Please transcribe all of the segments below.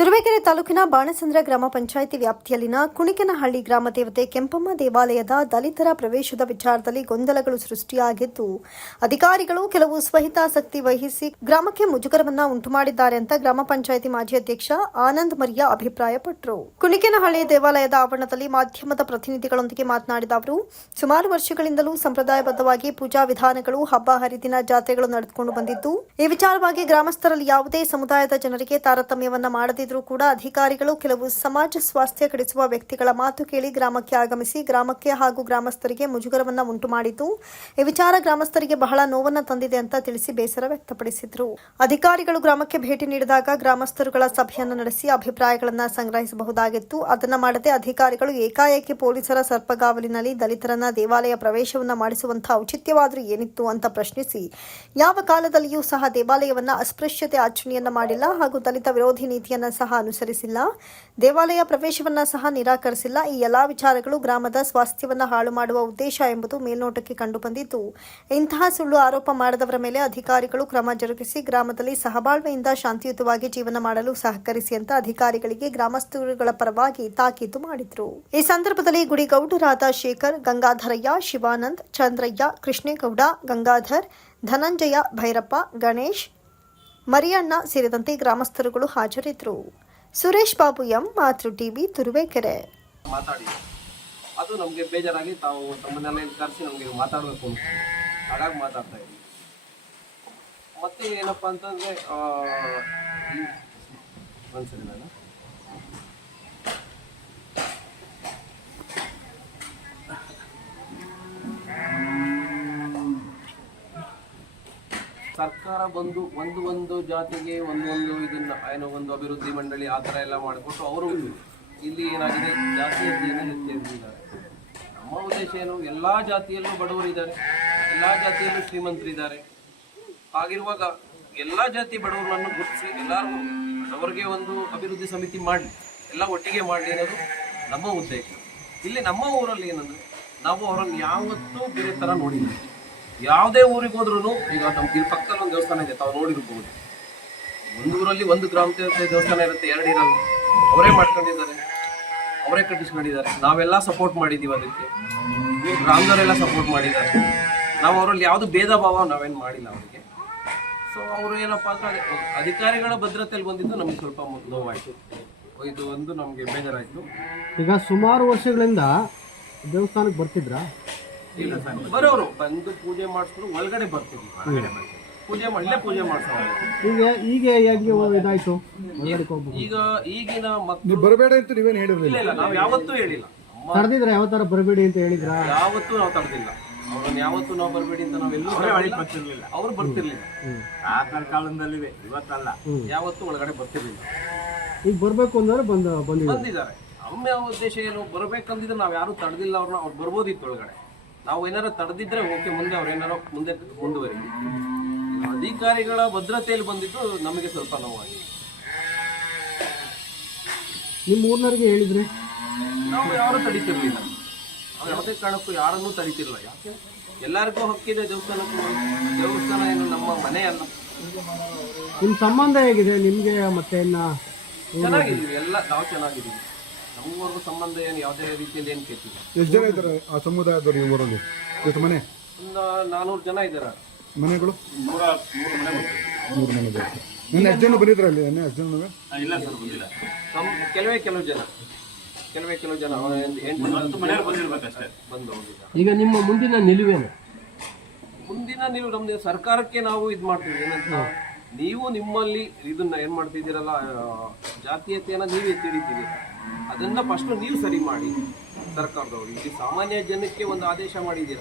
ತುರುವೇಕೆರೆ ತಾಲೂಕಿನ ಬಾಣಸಂದ್ರ ಗ್ರಾಮ ಪಂಚಾಯಿತಿ ವ್ಯಾಪ್ತಿಯಲ್ಲಿನ ಕುಣಿಕನಹಳ್ಳಿ ಗ್ರಾಮ ದೇವತೆ ಕೆಂಪಮ್ಮ ದೇವಾಲಯದ ದಲಿತರ ಪ್ರವೇಶದ ವಿಚಾರದಲ್ಲಿ ಗೊಂದಲಗಳು ಸೃಷ್ಟಿಯಾಗಿದ್ದು, ಅಧಿಕಾರಿಗಳು ಕೆಲವು ಸ್ವಹಿತಾಸಕ್ತಿ ವಹಿಸಿ ಗ್ರಾಮಕ್ಕೆ ಮುಜುಗರವನ್ನ ಉಂಟುಮಾಡಿದ್ದಾರೆ ಅಂತ ಗ್ರಾಮ ಪಂಚಾಯಿತಿ ಮಾಜಿ ಅಧ್ಯಕ್ಷ ಆನಂದ್ ಮರಿಯಾ ಅಭಿಪ್ರಾಯಪಟ್ಟರು. ಕುಣಿಕನಹಳ್ಳಿ ದೇವಾಲಯದ ಆವರಣದಲ್ಲಿ ಮಾಧ್ಯಮದ ಪ್ರತಿನಿಧಿಗಳೊಂದಿಗೆ ಮಾತನಾಡಿದ ಅವರು, ಸುಮಾರು ವರ್ಷಗಳಿಂದಲೂ ಸಂಪ್ರದಾಯಬದ್ಧವಾಗಿ ಪೂಜಾ ವಿಧಾನಗಳು, ಹಬ್ಬ ಹರಿದಿನ ಜಾತ್ರೆಗಳು ನಡೆದುಕೊಂಡು ಬಂದಿದ್ದು, ಈ ವಿಚಾರವಾಗಿ ಗ್ರಾಮಸ್ಥರಲ್ಲಿ ಯಾವುದೇ ಸಮುದಾಯದ ಜನರಿಗೆ ತಾರತಮ್ಯವನ್ನ ಮಾಡದಿದ್ದರೂ ಕೂಡ ಅಧಿಕಾರಿಗಳು ಕೆಲವು ಸಮಾಜ ಸ್ವಾಸ್ಥ್ಯ ಕೆಡಿಸುವ ವ್ಯಕ್ತಿಗಳ ಮಾತು ಕೇಳಿ ಗ್ರಾಮಕ್ಕೆ ಆಗಮಿಸಿ ಗ್ರಾಮಕ್ಕೆ ಹಾಗೂ ಗ್ರಾಮಸ್ಥರಿಗೆ ಮುಜುಗರವನ್ನ ಉಂಟು ಮಾಡಿದ್ದು, ಈ ವಿಚಾರ ಗ್ರಾಮಸ್ಥರಿಗೆ ಬಹಳ ನೋವನ್ನ ತಂದಿದೆ ಅಂತ ತಿಳಿಸಿ ಬೇಸರ ವ್ಯಕ್ತಪಡಿಸಿದರು. ಅಧಿಕಾರಿಗಳು ಗ್ರಾಮಕ್ಕೆ ಭೇಟಿ ನೀಡಿದಾಗ ಗ್ರಾಮಸ್ಥರುಗಳ ಸಭೆಯನ್ನು ನಡೆಸಿ ಅಭಿಪ್ರಾಯಗಳನ್ನು ಸಂಗ್ರಹಿಸಬಹುದಾಗಿತ್ತು. ಅದನ್ನ ಮಾಡದೆ ಅಧಿಕಾರಿಗಳು ಏಕಾಏಕಿ ಪೊಲೀಸರ ಸರ್ಪಗಾವಲಿನಲ್ಲಿ ದಲಿತರನ್ನ ದೇವಾಲಯ ಪ್ರವೇಶವನ್ನ ಮಾಡಿಸುವಂತಹ ಔಚಿತ್ಯವಾದರೂ ಏನಿತ್ತು ಅಂತ ಪ್ರಶ್ನಿಸಿ, ಯಾವ ಕಾಲದಲ್ಲಿಯೂ ಸಹ ದೇವಾಲಯವನ್ನ ಅಸ್ಪೃಶ್ಯತೆ ಆಚರಣೆಯನ್ನ ಮಾಡಿಲ್ಲ ಹಾಗೂ ದಲಿತ ವಿರೋಧಿ ನೀತಿಯನ್ನ ಸಹ ಅನುಸರಿಸಿಲ್ಲ, ದೇವಾಲಯ ಪ್ರವೇಶವನ್ನ ಸಹ ನಿರಾಕರಿಸಿಲ್ಲ. ಈ ಎಲ್ಲಾ ವಿಚಾರಗಳು ಗ್ರಾಮದ ಸ್ವಾಸ್ಥ್ಯವನ್ನ ಹಾಳು ಮಾಡುವ ಉದ್ದೇಶ ಎಂಬುದು ಮೇಲ್ನೋಟಕ್ಕೆ ಕಂಡುಬಂದಿದ್ದು, ಇಂತಹ ಸುಳ್ಳು ಆರೋಪ ಮಾಡದವರ ಮೇಲೆ ಅಧಿಕಾರಿಗಳು ಕ್ರಮ ಜರುಗಿಸಿ ಗ್ರಾಮದಲ್ಲಿ ಸಹಬಾಳ್ವೆಯಿಂದ ಶಾಂತಿಯುತವಾಗಿ ಜೀವನ ಮಾಡಲು ಸಹಕರಿಸಿ ಅಂತ ಅಧಿಕಾರಿಗಳಿಗೆ ಗ್ರಾಮಸ್ಥರುಗಳ ಪರವಾಗಿ ತಾಕೀತು ಮಾಡಿದ್ರು. ಈ ಸಂದರ್ಭದಲ್ಲಿ ಗುಡಿಗೌಡರಾದ ಶೇಖರ್, ಗಂಗಾಧರಯ್ಯ, ಶಿವಾನಂದ್, ಚಂದ್ರಯ್ಯ, ಕೃಷ್ಣೇಗೌಡ, ಗಂಗಾಧರ್, ಧನಂಜಯ, ಭೈರಪ್ಪ, ಗಣೇಶ್, ಮರಿಯಣ್ಣ ಸೇರಿದಂತೆ ಗ್ರಾಮಸ್ಥರುಗಳು ಹಾಜರಿದ್ದರು. ಸುರೇಶ್ ಬಾಬು ಎಂ, ಮಾತೃ ಟಿವಿ, ತುರುವೇಕೆರೆ. ಮಾತಾಡಿ ಅದು ನಮಗೆ ಬೇಜಾರಾಗಿ ತಾವು ತಮ್ಮನ್ನೆಲ್ಲ ಕರೆಸಿ ನಮಗೆ ಮಾತಾಡಬೇಕು ಅಂತ ಹಾಗಾಗಿ ಮಾತಾಡ್ತಾ ಇದ್ದೀವಿ. ಮತ್ತೆ ಏನಪ್ಪ ಅಂತಂದರೆ ಒಂದ್ಸರಿ ನಾನು ಸರ್ಕಾರ ಬಂದು ಒಂದು ಜಾತಿಗೆ ಒಂದು ಇದನ್ನ ಏನೋ ಒಂದು ಅಭಿವೃದ್ಧಿ ಮಂಡಳಿ ಆ ಥರ ಎಲ್ಲ ಮಾಡಿಕೊಟ್ಟು ಅವರು ಇಲ್ಲಿ ಏನಾಗಿದೆ ಜಾತಿಯತೆಯನ್ನು ಎತ್ತಿದ್ದಾರೆ. ನಮ್ಮ ಉದ್ದೇಶ ಏನು, ಎಲ್ಲ ಜಾತಿಯಲ್ಲೂ ಬಡವರಿದ್ದಾರೆ, ಎಲ್ಲ ಜಾತಿಯಲ್ಲೂ ಶ್ರೀಮಂತರಿದ್ದಾರೆ. ಹಾಗಿರುವಾಗ ಎಲ್ಲ ಜಾತಿ ಬಡವರನ್ನು ಗುರುತಿಸಿ ಎಲ್ಲರೂ ಅವರಿಗೆ ಒಂದು ಅಭಿವೃದ್ಧಿ ಸಮಿತಿ ಮಾಡಲಿ, ಎಲ್ಲ ಒಟ್ಟಿಗೆ ಮಾಡಲಿ ಅನ್ನೋದು ನಮ್ಮ ಉದ್ದೇಶ. ಇಲ್ಲಿ ನಮ್ಮ ಊರಲ್ಲಿ ಏನಂದರೆ ನಾವು ಅವರನ್ನು ಯಾವತ್ತೂ ಬೇರೆ ಥರ ನೋಡಿಲ್ಲ. ಯಾವುದೇ ಊರಿಗೆ ಹೋದ್ರೂ ಈಗ ನಮ್ಮ ಇಲ್ಲಿ ಪಕ್ಕದಲ್ಲಿ ಒಂದು ದೇವಸ್ಥಾನ ಇದೆ, ತಾವು ನೋಡಿರ್ಬೋದು. ಒಂದು ಊರಲ್ಲಿ ಒಂದು ಗ್ರಾಮ ದೇವಸ್ಥಾನ ಇರುತ್ತೆ, ಎರಡು ಇರಲ್ಲ. ಅವರೇ ಮಾಡ್ಕೊಂಡಿದ್ದಾರೆ, ಅವರೇ ಕಟ್ಟಿಸ್ಕೊಂಡಿದ್ದಾರೆ. ನಾವೆಲ್ಲ ಸಪೋರ್ಟ್ ಮಾಡಿದ್ದೀವಿ ಅದಕ್ಕೆ, ಗ್ರಾಮದವರೆಲ್ಲ ಸಪೋರ್ಟ್ ಮಾಡಿದ್ದಾರೆ. ನಾವು ಅವರಲ್ಲಿ ಯಾವುದು ಭೇದ ಭಾವ ನಾವೇನು ಮಾಡಿಲ್ಲ ಅವರಿಗೆ. ಸೊ ಅವರು ಏನಪ್ಪ ಅಂದರೆ ಅಧಿಕಾರಿಗಳ ಭದ್ರತೆಯಲ್ಲಿ ಬಂದಿದ್ದು ನಮಗೆ ಸ್ವಲ್ಪ ನೋವಾಯಿತು. ಇದು ಒಂದು ನಮಗೆ ಬೇಜಾರಾಯಿತು. ಈಗ ಸುಮಾರು ವರ್ಷಗಳಿಂದ ದೇವಸ್ಥಾನಕ್ಕೆ ಬರ್ತಿದ್ರಾ? ಇಲ್ಲ ಸರ್, ಬರೋರು ಬಂದು ಪೂಜೆ ಮಾಡಿಸ್ಕೊಂಡು ಒಳಗಡೆ ಬರ್ತೀವಿ, ಪೂಜೆ ಇಲ್ಲೇ ಪೂಜೆ ಮಾಡಿಸೋರು. ಈಗ ಹೇಗೆ ಇದಾಯ್ತು? ಈಗ ಈಗಿನ ಮಕ್ಕಳು ಬರಬೇಡ ಅಂತ ನೀವೇನು ಹೇಳಿರಲಿಲ್ಲ? ಇಲ್ಲ, ನಾವು ಯಾವತ್ತೂ ಹೇಳಿಲ್ಲ. ತಡೆದಿದ್ರ ಯಾವ ತರ ಬರಬೇಡಿ ಅಂತ ಹೇಳಿದ್ರ? ಯಾವತ್ತೂ ನಾವು ತಡೆದಿಲ್ಲ ಅವ್ರನ್ನ, ಯಾವತ್ತೂ ನಾವು ಬರಬೇಡಿ ಅಂತ ನಾವೆಲ್ಲೂ ಬರ್ತಿರ್ಲಿಲ್ಲ. ಅವ್ರು ಬರ್ತಿರ್ಲಿಲ್ಲ ಆ ಕಾಲದಲ್ಲಿ, ಇವತ್ತಲ್ಲ, ಯಾವತ್ತೂ ಒಳಗಡೆ ಬರ್ತಿರ್ಲಿಲ್ಲ. ಈಗ ಬರ್ಬೇಕು ಅಂದ್ರೆ ಬಂದಿದ್ದಾರೆ. ನಮ್ಮ ಉದ್ದೇಶ ಏನು, ಬರ್ಬೇಕಂದಿದ್ರೆ ನಾವು ಯಾರು ತಡೆದಿಲ್ಲ ಅವ್ರನ್ನ. ಅವ್ರು ಬರ್ಬೋದಿತ್ತು ಒಳಗಡೆ. ನಾವು ಏನಾರ ತಡೆದಿದ್ರೆ ಓಕೆ, ಮುಂದೆ ಅವ್ರೇನಾರು ಮುಂದುವರಿಲಿ. ಅಧಿಕಾರಿಗಳ ಭದ್ರತೆಯಲ್ಲಿ ಬಂದಿದ್ದು ನಮಗೆ ಸ್ವಲ್ಪ ನೋವಾಗಿದೆ. ನಿಮ್ಮ ಊರಿನವರಿಗೆ ಹೇಳಿದ್ರಿ? ನಾವು ಯಾರು ತಡೀತಿರ್ಲಿಲ್ಲ, ನಾವು ಯಾವುದೇ ಕಾರಣಕ್ಕೂ ಯಾರನ್ನೂ ತಡೀತಿರಲಿಲ್ಲ. ಯಾಕೆ, ಎಲ್ಲರಿಗೂ ಹಕ್ಕಿದೆ ದೇವಸ್ಥಾನಕ್ಕೂ. ದೇವಸ್ಥಾನ ಏನು ನಮ್ಮ ಮನೆ ಅಲ್ಲ. ನಿಮ್ಮ ಸಂಬಂಧ ಹೇಗಿದೆ ನಿಮಗೆ? ಮತ್ತೆ ಚೆನ್ನಾಗಿದ್ದೀವಿ, ಎಲ್ಲ ನಾವು ಚೆನ್ನಾಗಿದ್ದೀವಿ. ನಮಗೂ ಸಂಬಂಧ ಏನು ಯಾವುದೇ ರೀತಿಯಲ್ಲಿ ಏನು ಕೇಳ್ತೀವಿ. ಎಷ್ಟು ಜನ ಇದ್ದಾರೆ ಆ ಸಮುದಾಯದವರು ಈ ಊರಲ್ಲಿ? ಎಷ್ಟು ಮನೆ? ಒಂದು 400 ಜನ ಇದ್ದಾರೆ. ಮನೆಗಳು 3 ಮನೆ ಬರ್ತದೆ. 3 ಮನೆ ಬೇಕು. ನನ್ನ ಎಷ್ಟು ಜನ ಬಂದಿದ್ರಲ್ಲಿ? ಎಷ್ಟು ಜನ? ಇಲ್ಲ ಸರ್, ಬಂದಿಲ್ಲ. ಕೆಲವು ಜನ 8 ಮನೆಯವ್ರು ಬಂದಿರ್ಬೇಕಷ್ಟೇ, ಬಂದು ಹೋಗಿದ್ದಾರೆ. ಈಗ ನಿಮ್ಮ ಮುಂದಿನ ನಿಲುವೇನು? ಮುಂದಿನ ನೀವು ನಮ್ದು ಸರ್ಕಾರಕ್ಕೆ ನಾವು ಇದು ಮಾಡ್ತೀವಿ ಏನಂತ, ನೀವು ನಿಮ್ಮಲ್ಲಿ ಇದನ್ನ ಏನು ಮಾಡ್ತಿದ್ದೀರಲ್ಲ, ಜಾತೀಯತೆಯನ್ನು ನೀವು ಎತ್ತಿಡಿದ್ದೀರಿ, ಅದನ್ನು ಫಸ್ಟು ನೀವು ಸರಿ ಮಾಡಿ. ಸರ್ಕಾರದವರು ಇಲ್ಲಿ ಸಾಮಾನ್ಯ ಜನಕ್ಕೆ ಒಂದು ಆದೇಶ ಮಾಡಿದ್ದೀರ,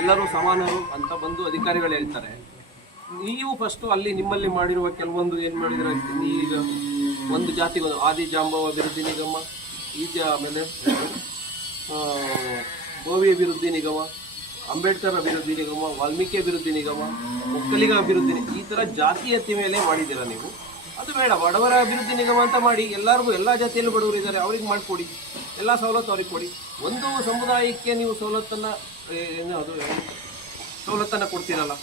ಎಲ್ಲರೂ ಸಮಾನರು ಅಂತ ಬಂದು ಅಧಿಕಾರಿಗಳು ಹೇಳ್ತಾರೆ. ನೀವು ಫಸ್ಟು ಅಲ್ಲಿ ನಿಮ್ಮಲ್ಲಿ ಮಾಡಿರುವ ಕೆಲವೊಂದು ಏನು ಮಾಡಿದ್ರೆ, ಈಗ ಒಂದು ಜಾತಿಗೆ ಒಂದು ಆದಿಜಾಂಬವ ಅಭಿವೃದ್ಧಿ ನಿಗಮ, ಆಮೇಲೆ ಗೋವಿ ಅಭಿವೃದ್ಧಿ ನಿಗಮ, ಅಂಬೇಡ್ಕರ್ ಅಭಿವೃದ್ಧಿ ನಿಗಮ, ವಾಲ್ಮೀಕಿ ಅಭಿವೃದ್ಧಿ ನಿಗಮ, ಒಕ್ಕಲಿಗ ಅಭಿವೃದ್ಧಿ, ಈ ಥರ ಜಾತೀಯತೆ ಮೇಲೆ ಮಾಡಿದ್ದೀರಾ ನೀವು. ಅದು ಬೇಡ, ಬಡವರ ಅಭಿವೃದ್ಧಿ ನಿಗಮ ಅಂತ ಮಾಡಿ ಎಲ್ಲರಿಗೂ, ಎಲ್ಲ ಜಾತಿಯಲ್ಲೂ ಬಡವರು ಇದ್ದಾರೆ, ಅವ್ರಿಗೆ ಮಾಡಿಕೊಡಿ, ಎಲ್ಲ ಸವಲತ್ತು ಅವ್ರಿಗೆ ಕೊಡಿ. ಒಂದು ಸಮುದಾಯಕ್ಕೆ ನೀವು ಸವಲತ್ತನ್ನು ಕೊಡ್ತೀರಲ್ಲ,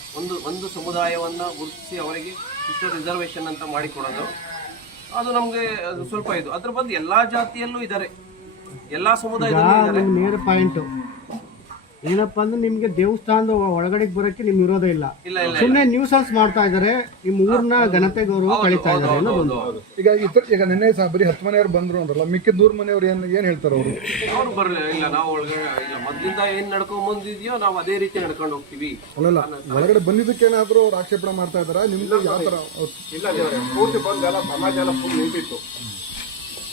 ಒಂದು ಸಮುದಾಯವನ್ನು ಗುರುತಿಸಿ ಅವರಿಗೆ ಇಷ್ಟು ರಿಸರ್ವೇಷನ್ ಅಂತ ಮಾಡಿಕೊಡೋದು ಅದು ನಮ್ಗೆ ಅದು ಸ್ವಲ್ಪ ಇದು ಅದ್ರ ಬಂದು ಎಲ್ಲಾ ಜಾತಿಯಲ್ಲೂ ಇದ್ದಾರೆ, ಎಲ್ಲಾ ಸಮುದಾಯದಲ್ಲೂ ಇದ್ದಾರೆ. ನೇರ ಪಾಯಿಂಟ್ ಏನಪ್ಪಾ ಅಂದ್ರೆ ನಿಮ್ಗೆ ದೇವಸ್ಥಾನದ ಒಳಗಡೆ ಬರೋಕೆ ನಿಮ್ ವಿರೋಧ ಇಲ್ಲ, ಸುಮ್ಮನೆ ನ್ಯೂಸನ್ಸ್ ಮಾಡ್ತಾ ಇದಾರೆ, ನಿಮ್ ಊರ್ನ ಘನತೆ ಗೌರವ ಕಳೀತಾ ಇದಾರೆ ಅನ್ನೋದು. ಈಗ ನಿನ್ನೆ ಸಹ ಬರೀ 10 ಮನೆಯವ್ರು ಬಂದ್ರು ಅಂದ್ರಲ್ಲ, ಮಿಕ್ಕಿದ 100 ಮನೆಯವ್ರು ಏನ್ ಹೇಳ್ತಾರೆ ಅವರು? ಅವ್ರು ಬರಲಿಲ್ಲ. ಇಲ್ಲ, ನಾವು ಒಳಗಡೆ ಇಲ್ಲ, ಮೊದ್ಲಿಂದ ಏನ್ ನಡ್ಕೊಂಡ್ ಬಂದಿದ್ಯೋ ನಾವು ಅದೇ ರೀತಿ ನಡ್ಕೊಂಡು ಹೋಗ್ತೀವಿ. ಅಲ್ಲಲ್ಲ, ಒಳಗಡೆ ಬಂದಿದ್ದಕ್ಕೆ ಏನಾದ್ರು ಅವ್ರು ಆಕ್ಷೇಪಣೆ ಮಾಡ್ತಾ ಇದಾರ? ನಿಮ್ಗೆ ಯಾವ ತರ? ಇಲ್ಲ ದೇವ್ರೆ, ಪೂರ್ತಿ ಬಂದು ಎಲ್ಲ ಸಮಾಜ ಎಲ್ಲ ಫುಲ್ ನಿಂತಿತ್ತು.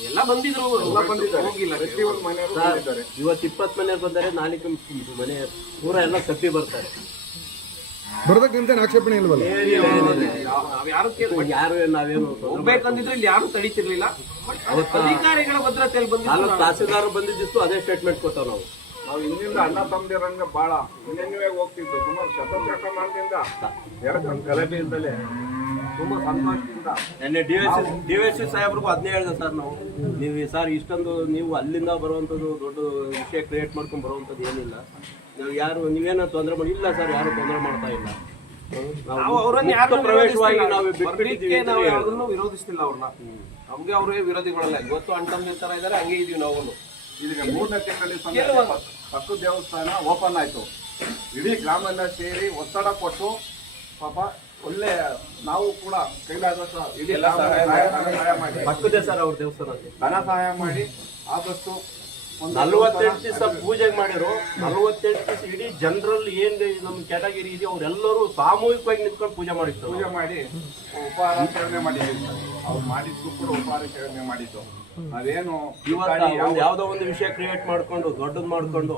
ಎಲ್ಲ ಬಂದಿದ್ರು, ಹೋಗಿಲ್ಲ. ಇವತ್ತು 20 ಮನೆ ಬಂದರೆ ನಾಲ್ಕು ಮನೆ ಪೂರ ಎಲ್ಲ ತಪ್ಪಿ ಬರ್ತಾರೆ. ಬರೋದಕ್ಕೆ ನಿಮ್ದೇನು ಆಕ್ಷೇಪಣೆ ಇಲ್ವಲ್ಲ? ಯಾರು ನಾವೇನು ಹೋಗ್ಬೇಕಂದಿದ್ರೆ ಇಲ್ಲಿ ಯಾರು ತಡೀತಿರ್ಲಿಲ್ಲ. ಅಧಿಕಾರಿಗಳ ಭದ್ರತೆಯಲ್ಲಿ ಬಂದಿದ್ದು ತಹಸೀಲ್ದಾರ್ ಬಂದಿದ್ದು ಅದೇ ಸ್ಟೇಟ್ಮೆಂಟ್ ಕೊಟ್ಟವ್ ನಾವು. ನಾವು ಹಿಂದಿಂದ ಅಣ್ಣ ತಮ್ಮದಿರಂಗ ಬಹಳ ಹಿಂದೆ ಹೋಗ್ತಿದ್ದು. ಸುಮಾರು ಶತಮಾನದಿಂದ ಎರಡು ಗಲಭೆಯಿಂದಲೇ ತುಂಬಾ ಸಂತೋಷದಿಂದ. ನಿನ್ನೆ ಡಿವೈಸಿ ಸಾಹೇಬ್ರಿಗೂ ಅದನ್ನೇ ಹೇಳಿದೆ ಸರ್, ನೀವು ಸರ್ ಇಷ್ಟೊಂದು ನೀವು ಅಲ್ಲಿಂದ ಬರುವಂಥದ್ದು ದೊಡ್ಡ ವಿಷಯ ಕ್ರಿಯೇಟ್ ಮಾಡ್ಕೊಂಡು ಬರುವಂಥದ್ದು ಏನಿಲ್ಲ, ನಾವು ಯಾರು ನೀವೇನೋ ತೊಂದರೆ ಮಾಡಿ ಇಲ್ಲ ಸರ್, ಯಾರು ತೊಂದರೆ ಮಾಡ್ತಾ ಇಲ್ಲ. ನಾವು ಅವರನ್ನ ಯಾರು ಪ್ರವೇಶವಾಗಿ ನಾವು ಬಿಟ್ಬಿಟ್ಟಿದ್ದೀವಿ. ನಾವು ಯಾರನ್ನು ವಿರೋಧಿಸ್ತಿಲ್ಲ ಅವ್ರನ್ನ, ನಮ್ಗೆ ಅವರೇ ವಿರೋಧಿಗಳಲ್ಲ. ಇವತ್ತು ಅಣ್ಣ ತರ ಇದಾರೆ, ಹಂಗೆ ಇದೀವಿ ನಾವು. ಇದೀಗ 3ನೇ ತಿಂಗಳಲ್ಲಿ ಪಕ್ಕದ ದೇವಸ್ಥಾನ ಓಪನ್ ಆಯ್ತು. ಇಡೀ ಗ್ರಾಮ ಎಲ್ಲ ಸೇರಿ ಒತ್ತಡ ಕೊಟ್ಟು ಪಾಪ ಒಳ್ಳೆ ನಾವು ಕೂಡ ಕೈಲಾದಷ್ಟು ಇಡೀ ಸಹಾಯ ಮಾಡಿ ಪಕ್ಕದೇ ಸರ್ ಅವ್ರ ದೇವಸ್ಥಾನ ಧನ ಸಹಾಯ ಮಾಡಿ ಆದಷ್ಟು 48 ದಿವಸ ಪೂಜೆ ಮಾಡಿರೋ 48 ದಿವಸ ಇಡೀ ಜನರಲ್ಲಿ ಏನ್ ನಮ್ ಕ್ಯಾಟಗಿರಿ ಇದೆಯೋ ಅವ್ರೆಲ್ಲರೂ ಸಾಮೂಹಿಕವಾಗಿ ನಿಂತ್ಕೊಂಡು ಪೂಜೆ ಮಾಡಿ ಉಪಹಾರ ಸೇವನೆ ಮಾಡಿದ್ದೀವಿ. ಅವ್ರು ಮಾಡಿದ್ದು ಕೂಡ ಉಪಹಾರ ಸೇವನೆ ಮಾಡಿದ್ದು. ಅದೇನು ಯಾವ್ದೋ ಒಂದು ವಿಷಯ ಕ್ರಿಯೇಟ್ ಮಾಡ್ಕೊಂಡು ದೊಡ್ಡದ್ ಮಾಡ್ಕೊಂಡು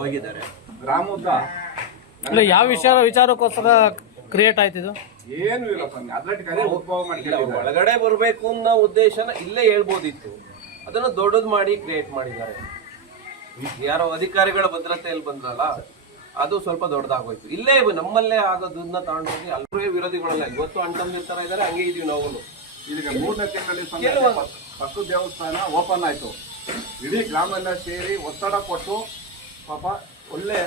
ಹೋಗಿದ್ದಾರೆ. ಗ್ರಾಮದ ಯಾವ ವಿಚಾರಕ್ಕೋಸ್ಕರ ಕ್ರಿಯೇಟ್ ಆಯ್ತಿದ್ದು ಏನು ಇಲ್ಲ ಸ್ವಾಮಿ, ಅದ್ರಟ್ಟಿಗೆ ಅದೇ ಉದ್ಭವ ಮಾಡಿ ಒಳಗಡೆ ಬರ್ಬೇಕು ಅನ್ನೋ ಉದ್ದೇಶನ ಇಲ್ಲೇ ಹೇಳ್ಬೋದಿತ್ತು, ಅದನ್ನ ದೊಡ್ಡದು ಮಾಡಿ ಕ್ರಿಯೇಟ್ ಮಾಡಿದ್ದಾರೆ. ಯಾರೋ ಅಧಿಕಾರಿಗಳ ಭದ್ರತೆಯಲ್ಲಿ ಬಂದ್ರಲ್ಲ, ಅದು ಸ್ವಲ್ಪ ದೊಡ್ಡದಾಗೋಯ್ತು. ಇಲ್ಲೇ ನಮ್ಮಲ್ಲೇ ಆಗೋದನ್ನ ತಗೊಂಡೋಗಿ ಅಲ್ಲೇ ವಿರೋಧಿಗಳಲ್ಲ. ಇವತ್ತು ಅಣ್ಣ ತರ ಇದಾರೆ, ಹಂಗೆ ಇದೀವಿ ನಾವು. ಇದೀಗ 3ನೇ ತಿಂಗಳಲ್ಲಿ ಪಕ್ಕದ ದೇವಸ್ಥಾನ ಓಪನ್ ಆಯ್ತು. ಇಡೀ ಗ್ರಾಮ ಎಲ್ಲ ಸೇರಿ ಒತ್ತಡ ಕೊಟ್ಟು ಪಾಪ ಒಳ್ಳೆ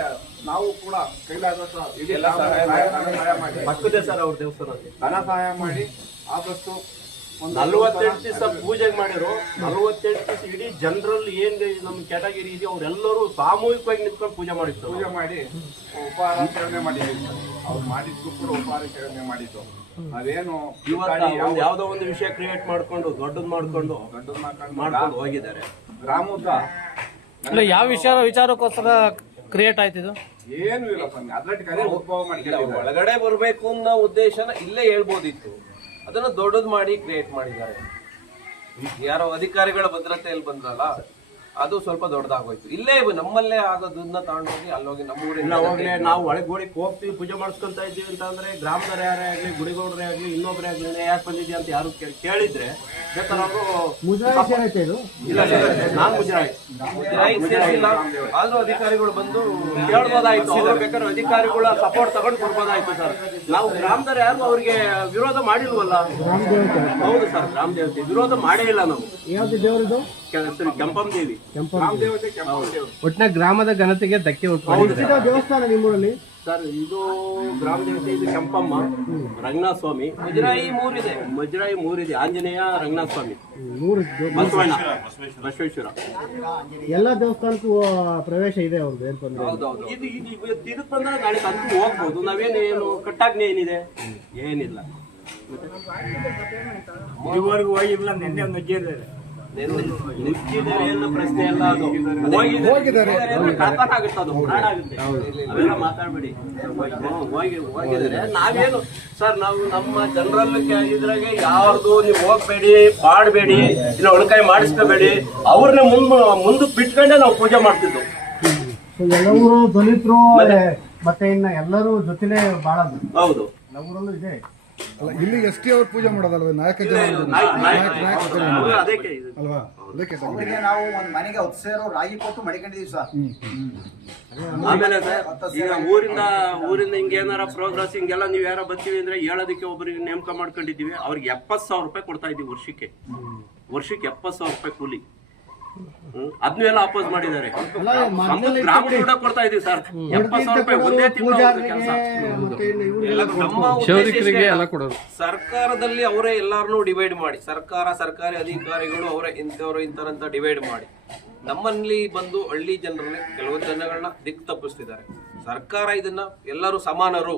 ನಾವು ಕೂಡ ಕೈಲಾದಷ್ಟು ಇಡೀ ಸಹಾಯ ಮಾಡಿ ಪಕ್ಕದೇ ಸರ್ ಅವ್ರ ದೇವಸ್ಥಾನ ಧನ ಸಹಾಯ ಮಾಡಿ ಆದಷ್ಟು 48 ದಿವಸ ಪೂಜೆ ಮಾಡಿರೋ 48 ದಿವಸ ಇಡೀ ಜನರಲ್ಲಿ ಏನ್ ನಮ್ ಕ್ಯಾಟಗಿರಿ ಇದೆಯೋ ಅವ್ರೆಲ್ಲರೂ ಸಾಮೂಹಿಕವಾಗಿ ನಿಂತ್ಕೊಂಡು ಪೂಜೆ ಮಾಡಿ ಉಪಹಾರ ಸೇವನೆ ಮಾಡಿದ್ದೀವಿ. ಅವ್ರು ಮಾಡಿದ್ದು ಕೂಡ ಉಪಹಾರ ಸೇವನೆ ಮಾಡಿದ್ದು. ಅದೇನು ಯಾವ್ದೋ ಒಂದು ವಿಷಯ ಕ್ರಿಯೇಟ್ ಮಾಡ್ಕೊಂಡು ದೊಡ್ಡದ್ ಮಾಡ್ಕೊಂಡು ಹೋಗಿದ್ದಾರೆ. ಗ್ರಾಮದ ಯಾವ ವಿಚಾರಕ್ಕೋಸ್ಕರ ಕ್ರಿಯೇಟ್ ಆಯ್ತಿದ್ದು ಏನು ಇಲ್ಲ ಸ್ವಾಮಿ, ಅದ್ರಟ್ಟಿಗೆ ಅದೇ ಉದ್ಭವ ಮಾಡಿ ಒಳಗಡೆ ಬರ್ಬೇಕು ಅನ್ನೋ ಉದ್ದೇಶನ ಇಲ್ಲೇ ಹೇಳ್ಬೋದಿತ್ತು, ಅದನ್ನ ದೊಡ್ಡದು ಮಾಡಿ ಕ್ರಿಯೇಟ್ ಮಾಡಿದ್ದಾರೆ. ಯಾರೋ ಅಧಿಕಾರಿಗಳ ಭದ್ರತೆಯಲ್ಲಿ ಬಂದ್ರಲ್ಲ, ಅದು ಸ್ವಲ್ಪ ದೊಡ್ಡದಾಗೋಯ್ತು. ಇಲ್ಲೇ ನಮ್ಮಲ್ಲೇ ಆಗೋದನ್ನ ತಗೊಂಡೋಗಿ ಅಲ್ಲೋಗಿ ನಮ್ಮ ಊರಿನ ನಾವು ಒಳಗೋಡಿಗೆ ಹೋಗ್ತೀವಿ, ಪೂಜೆ ಮಾಡಿಸ್ಕೊಂತ ಇದ್ದೀವಿ ಅಂತ ಅಂದ್ರೆ ಗ್ರಾಮದವರೇ ಯಾರೇ ಆಗ್ಲಿ, ಗುಡಿಗೌಡರೇ ಆಗ್ಲಿ, ಇನ್ನೊಬ್ಬರೇ ಆಗ್ಲಿ, ಯಾಕೆ ಬಂದಿದ್ಯಾ ಅಂತ ಯಾರು ಕೇಳಿದ್ರೆ ಬೇಕಾದ್ರೆ ಅವರು ಇಲ್ಲ ನಾನ್ ಮುಜರಾಯಿ ಆದ್ರೂ ಅಧಿಕಾರಿಗಳು ಬಂದು ಕೇಳ್ಬೋದಾಯ್ತು. ಅವ್ರು ಬೇಕಾದ್ರೆ ಅಧಿಕಾರಿಗಳ ಸಪೋರ್ಟ್ ತಗೊಂಡು ಕೊಡ್ಬೋದಾಯ್ತು ಸರ್. ನಾವು ಗ್ರಾಮದವ್ರು ಯಾರು ಅವ್ರಿಗೆ ವಿರೋಧ ಮಾಡಿಲ್ವಲ್ಲ. ಹೌದು ಸರ್, ಗ್ರಾಮ ದೇವತೆ ವಿರೋಧ ಮಾಡೇ ಇಲ್ಲ ನಾವು. ಯಾವ್ದು ದೇವರದು? ಕೆಂಪಂ ದೇವಿ. ಒಟ್ಟಿನ ಗ್ರಾಮದ ಘನತೆಗೆ ಧಕ್ಕೆ ದೇವಸ್ಥಾನ ನಿಮ್ಮೂರಲ್ಲಿ ಸರ್ ಇದು ಗ್ರಾಮ ದೇವತೆ, ಇದು ಕೆಂಪಮ್ಮ, ರಂಗನಾಥ ಸ್ವಾಮಿ, ಮುಜರಾಯಿ ಮೂರಿದೆ, ಆಂಜನೇಯ, ರಂಗನಾಥ ಸ್ವಾಮಿ, ಬಸವೇಶ್ವರ. ಎಲ್ಲ ದೇವಸ್ಥಾನಕ್ಕೂ ಪ್ರವೇಶ ಇದೆ ಅವ್ರದ್ದು, ಏನ್ ತೊಂದ್ರೆ ಇದು ಇದಕ್ ಬಂದ್ರೆ ನಾಳೆ ಅಂತೂ ಹೋಗ್ಬೋದು. ನಾವೇನು ಕಟ್ಟಾಜ್ಞೆ ಏನಿದೆ? ಏನಿಲ್ಲ. ಇದುವರೆಗೂ ಹೋಗಿಲ್ಲ, ನಿನ್ನೆ ನುಗ್ಗಿದರೆ ಪ್ರಶ್ನೆ ಎಲ್ಲ, ಅದು ಹೋಗಿದ್ದಾರೆ ಆಗುತ್ತೆ, ಅದು ಪ್ರಾಣ ಆಗುತ್ತೆ. ಅವೆಲ್ಲ ಮಾತಾಡ್ಬೇಡಿ. ಹೋಗಿದ್ದಾರೆ. ನಾವೇನು ಸರ್, ನಾವು ನಮ್ಮ ಜನರಲ್ಲಿ ಇದ್ರಾಗೆ ಯಾರ್ದು ನೀವು ಹೋಗ್ಬೇಡಿ, ಮಾಡಬೇಡಿ, ಇಲ್ಲ ಒಳಕಾಯಿ ಮಾಡಿಸ್ಕೋಬೇಡಿ, ಅವ್ರನ್ನ ಮುಂದಕ್ಕೆ ಬಿಟ್ಕೊಂಡೆ ನಾವು ಪೂಜೆ ಮಾಡ್ತಿದ್ವು. ಎಲ್ಲರೂ ದಲಿತರು ಮತ್ತೆ ಇನ್ನ ಎಲ್ಲರೂ ಜೊತೆಲೆ ಬಾಳ. ಹೌದು, ನಮ್ಮೂರಲ್ಲೂ ಇದೆ. ಇಲ್ಲಿ ಎಷ್ಟಿ ಅವ್ರು ಪೂಜೆ ಮಾಡೋದಲ್ವ? ನಾಯಕ ಜನ ಅದಕ್ಕೆ ಅಲ್ವಾ? ಅದಕ್ಕೆ ನಾವು ಒಂದ್ ಮನೆಗೆ 10 ಸೇರು ರಾಗಿ ಕೊಟ್ಟು ಮಡಿಕೊಂಡಿದೀವಿ ಸರ್. ಆಮೇಲೆ ಸರ್, ಈಗ ಊರಿಂದ ಹಿಂಗೇನಾರ ಪ್ರೋಗ್ರೆಸ್ ಹಿಂಗೆಲ್ಲ ನೀವ್ ಯಾರ ಬರ್ತೀವಿ ಅಂದ್ರೆ ಹೇಳೋದಕ್ಕೆ ಒಬ್ಬರಿಗೆ ನೇಮಕ ಮಾಡ್ಕೊಂಡಿದೀವಿ. ಅವ್ರಿಗೆ 70,000 ರೂಪಾಯಿ ಕೊಡ್ತಾ ಇದೀವಿ ವರ್ಷಕ್ಕೆ 70,000 ರೂಪಾಯಿ ಕೂಲಿ. ಅದನ್ನೆಲ್ಲ ಅಪೋಸ್ ಮಾಡಿದ್ದಾರೆ. ಅಲ್ಲ, ನಮ್ದು ಗ್ರಾಮ ಕೂಡ ಕೊಡ್ತಾ ಇದೀವಿ ಸರ್, 70,000 ರೂಪಾಯಿ ಒಂದೇ ತಿಂಗಳು ಕೆಲಸ. ಮತ್ತೆ ಇನ್ನು ಇವ್ರಿಗೆಲ್ಲ ನಮ್ಮ ಉದ್ದೇಶ ಇಷ್ಟೇ. ಸರ್ಕಾರದಲ್ಲಿ ಅವರೇ ಎಲ್ಲಾರನ್ನೂ ಡಿವೈಡ್ ಮಾಡಿ, ಸರ್ಕಾರಿ ಅಧಿಕಾರಿಗಳು ಅವರೇ ಇಂಥವ್ರು ಇಂಥವ್ರಂತ ಡಿವೈಡ್ ಮಾಡಿ ನಮ್ಮಲ್ಲಿ ಬಂದು ಹಳ್ಳಿ ಜನರನ್ನ ಕೆಲವು ಜನಗಳನ್ನ ದಿಕ್ಕು ತಪ್ಪಿಸ್ತಿದ್ದಾರೆ. ಸರ್ಕಾರ ಇದನ್ನ ಎಲ್ಲರೂ ಸಮಾನರು,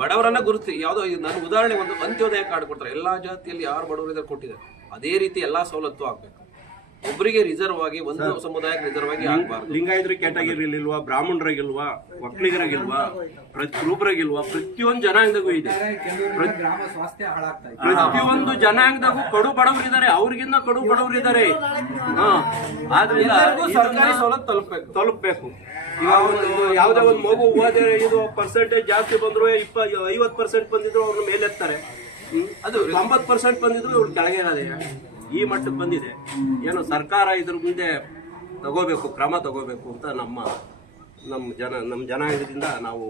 ಬಡವರನ್ನ ಗುರುತಿ ಯಾವುದೋ ನಾನು ಉದಾಹರಣೆ ಒಂದು ಅಂತ್ಯೋದಯ ಕಾರ್ಡ್ ಕೊಡ್ತಾರೆ, ಎಲ್ಲಾ ಜಾತಿಯಲ್ಲಿ ಯಾರು ಬಡವರಿದ್ದಾರೆ ಕೊಟ್ಟಿದ್ದಾರೆ. ಅದೇ ರೀತಿ ಎಲ್ಲಾ ಸವಲತ್ತು ಆಗ್ಬೇಕು. ಒಬ್ಬರಿಗೆ ರಿಸರ್ವ್ ಆಗಿ ಒಂದು ಸಮುದಾಯಕ್ಕೆ ರಿಸರ್ವ್ ಆಗಿ ಆಗ್ಬಾರ್ದು. ಲಿಂಗಾಯತರ ಕ್ಯಾಟಗರಿಲಿಲ್ವಾ, ಬ್ರಾಹ್ಮಣರಾಗಿಲ್ವಾ, ಒಕ್ಕಲಿಗರಾಗಿಲ್ವಾ, ಪ್ರತಿಯೊಬ್ಬರಾಗಿಲ್ವಾ, ಪ್ರತಿಯೊಂದು ಜನಾಂಗದಾಗೂ ಇದೆ. ಪ್ರತಿಯೊಂದು ಜನಾಂಗದಾಗೂ ಕಡು ಬಡವರಿದ್ದಾರೆ, ಅವ್ರಿಗಿಂತ ಕಡು ಬಡವರಿದ್ದಾರೆ. ಆದ್ರಿಂದ ಸರ್ಕಾರಿ ಸವಲತ್ತು ತಲುಪಬೇಕು. ಈಗ ಒಂದು ಯಾವುದೇ ಒಂದು ಮಗು ಓದಿದ್ರೆ ಇದು ಪರ್ಸೆಂಟೇಜ್ ಜಾಸ್ತಿ ಬಂದ್ರು 50% ಬಂದಿದ್ರು ಅವ್ರನ್ನ ಮೇಲೆತ್ತಾರೆ, ಅದು 90% ಬಂದಿದ್ರು ಇವ್ರು ಕೆಳಗೆ ಇರೋದೇ. ಈ ಮಟ್ಟಕ್ಕೆ ಬಂದಿದೆ. ಏನು ಸರ್ಕಾರ ಇದ್ರ ಮುಂದೆ ಕ್ರಮ ತಗೋಬೇಕು ಅಂತ ನಮ್ಮ ಜನಾಂಗದಿಂದ ನಾವು